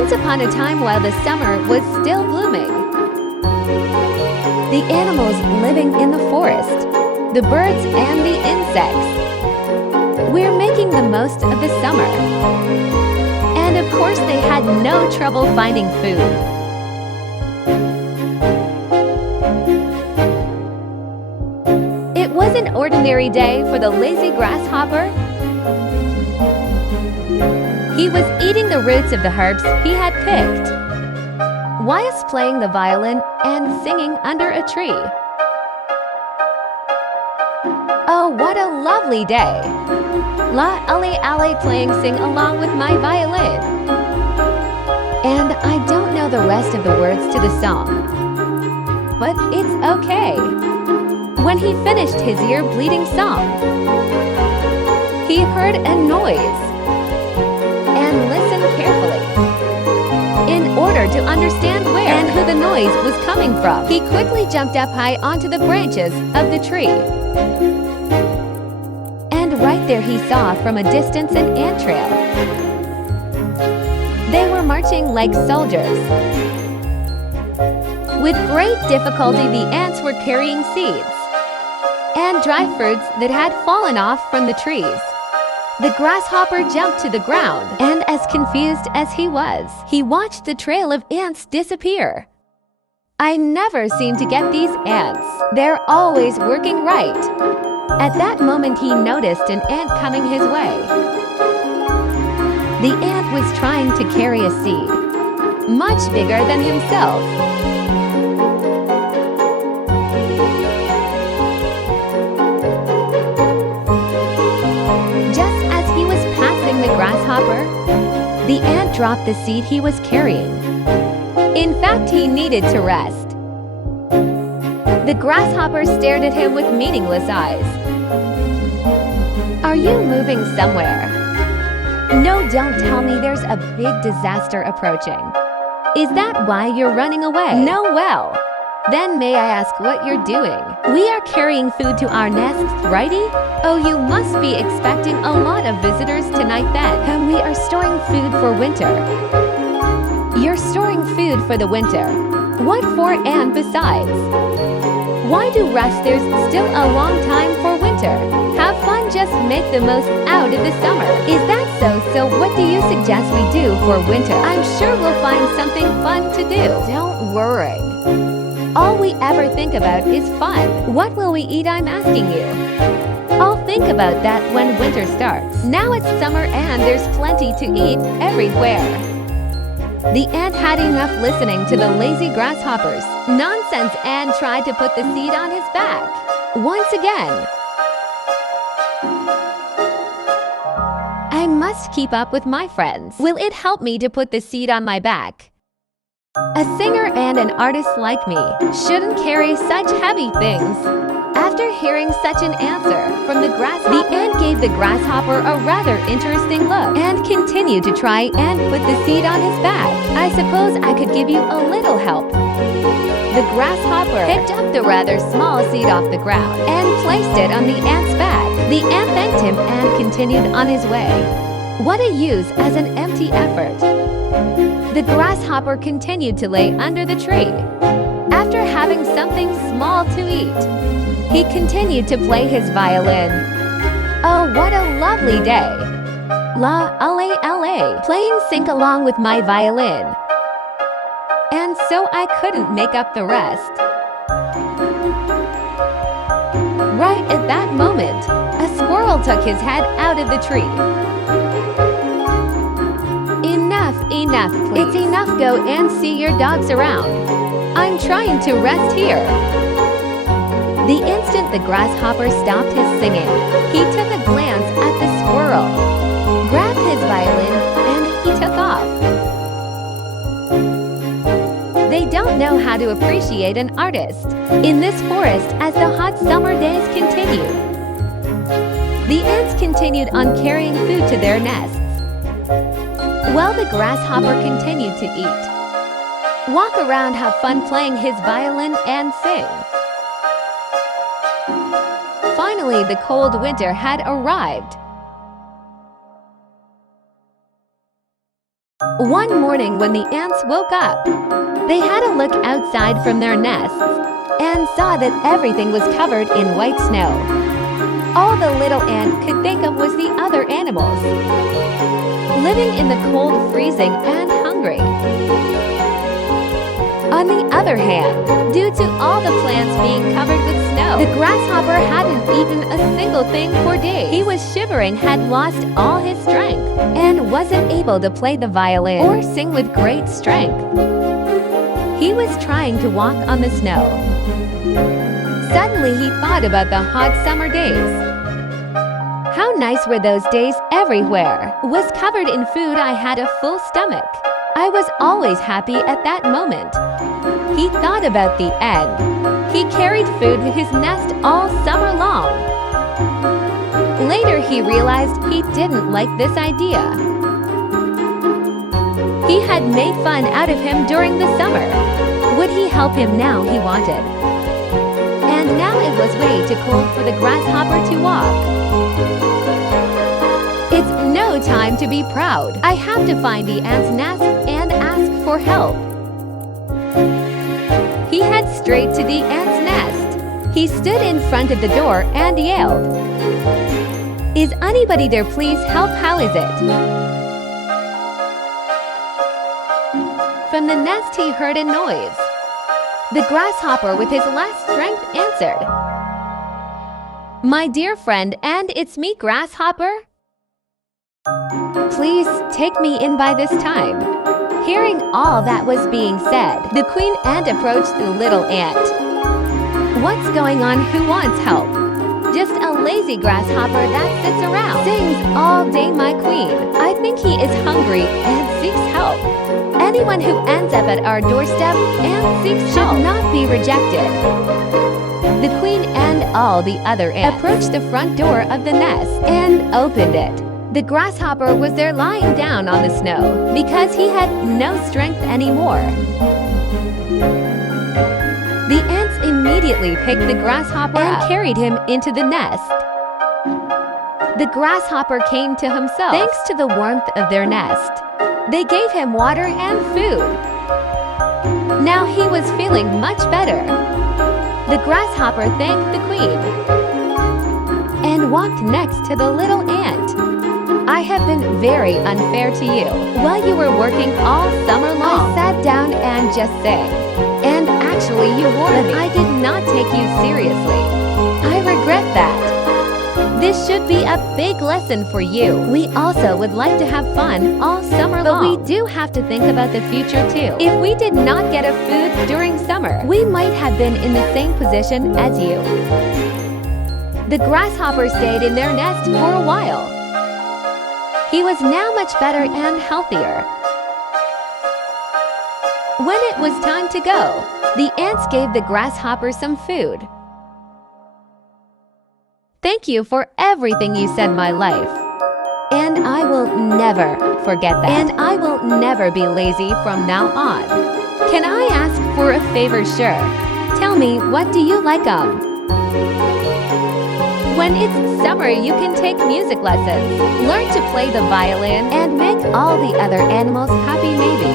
Once upon a time while the summer was still blooming, the animals living in the forest, the birds and the insects, were making the most of the summer. And of course they had no trouble finding food. It was an ordinary day for the lazy grasshopper. He was eating the roots of the herbs he had picked, whilst playing the violin and singing under a tree. Oh, what a lovely day! La ale ale playing sing along with my violin. And I don't know the rest of the words to the song, but it's okay. When he finished his ear-bleeding song, he heard a noise and listened carefully in order to understand where and who the noise was coming from. He quickly jumped up high onto the branches of the tree. And right there he saw from a distance an ant trail. They were marching like soldiers. With great difficulty, the ants were carrying seeds and dry fruits that had fallen off from the trees. The grasshopper jumped to the ground, and as confused as he was, he watched the trail of ants disappear. I never seem to get these ants. They're always working right. At that moment he noticed an ant coming his way. The ant was trying to carry a seed, much bigger than himself. The grasshopper, the ant dropped the seed he was carrying. In fact, he needed to rest. The grasshopper stared at him with meaningless eyes. Are you moving somewhere? No, don't tell me there's a big disaster approaching. Is that why you're running away? No, well, then may I ask what you're doing? We are carrying food to our nests, righty? Oh, you must be expecting a lot of visitors tonight then. And we are storing food for winter. You're storing food for the winter. What for and besides? Why do rush? There's still a long time for winter. Have fun, just make the most out of the summer. Is that so? So what do you suggest we do for winter? I'm sure we'll find something fun to do. Don't worry. All we ever think about is fun. What will we eat, I'm asking you? I'll think about that when winter starts. Now it's summer and there's plenty to eat everywhere. The ant had enough listening to the lazy grasshopper's nonsense and tried to put the seed on his back. Once again, I must keep up with my friends. Will it help me to put the seed on my back? A singer and an artist like me shouldn't carry such heavy things. After hearing such an answer from the grasshopper, the ant gave the grasshopper a rather interesting look and continued to try and put the seed on his back. I suppose I could give you a little help. The grasshopper picked up the rather small seed off the ground and placed it on the ant's back. The ant thanked him and continued on his way. What a use as an empty effort. The grasshopper continued to lay under the tree. After having something small to eat, he continued to play his violin. Oh, what a lovely day! La ale ale, playing sync along with my violin. And so I couldn't make up the rest. Right at that moment, a squirrel took his head out of the tree. Enough, please. It's enough, go and see your dogs around. I'm trying to rest here. The instant the grasshopper stopped his singing, he took a glance at the squirrel, grabbed his violin, and he took off. They don't know how to appreciate an artist in this forest as the hot summer days continued. The ants continued on carrying food to their nests, while the grasshopper continued to eat, walk around, have fun playing his violin, and sing. Finally, the cold winter had arrived. One morning when the ants woke up, they had a look outside from their nests and saw that everything was covered in white snow. All the little ant could think of was the other animals, living in the cold, freezing, and hungry. On the other hand, due to all the plants being covered with snow, the grasshopper hadn't eaten a single thing for days. He was shivering, had lost all his strength, and wasn't able to play the violin or sing with great strength. He was trying to walk on the snow. Suddenly, he thought about the hot summer days. How nice were those days everywhere. Was covered in food, I had a full stomach. I was always happy at that moment. He thought about the end. He carried food to his nest all summer long. Later, he realized he didn't like this idea. He had made fun out of him during the summer. Would he help him now? He wanted. And now it was way too cold for the grasshopper to walk. It's no time to be proud. I have to find the ant's nest and ask for help. He headed straight to the ant's nest. He stood in front of the door and yelled, "Is anybody there? Please help, how is it?" From the nest he heard a noise. The grasshopper with his last strength answered, "My dear friend, and it's me, Grasshopper. Please take me in by this time." Hearing all that was being said, the queen ant approached the little ant. "What's going on? Who wants help?" "Just a lazy grasshopper that sits around, sings all day, my queen. I think he is hungry and seeks help. Anyone who ends up at our doorstep and seeks help should not be rejected." The queen and all the other ants approached the front door of the nest and opened it. The grasshopper was there lying down on the snow because he had no strength anymore. The ants immediately picked the grasshopper and carried him into the nest. The grasshopper came to himself thanks to the warmth of their nest. They gave him water and food. Now he was feeling much better. The grasshopper thanked the queen and walked next to the little ant. "I have been very unfair to you. While you were working all summer long, I sat down and just sang. And actually you warned me. I did not take you seriously. I regret that. This should be a big lesson for you. We also would like to have fun all summer long, but we do have to think about the future too. If we did not get a food during summer, we might have been in the same position as you." The grasshopper stayed in their nest for a while. He was now much better and healthier. When it was time to go, the ants gave the grasshopper some food. "Thank you for everything you said, my life. And I will never forget that. And I will never be lazy from now on. Can I ask for a favor?" "Sure. Tell me, what do you like?" "When it's summer, you can take music lessons, learn to play the violin, and make all the other animals happy maybe."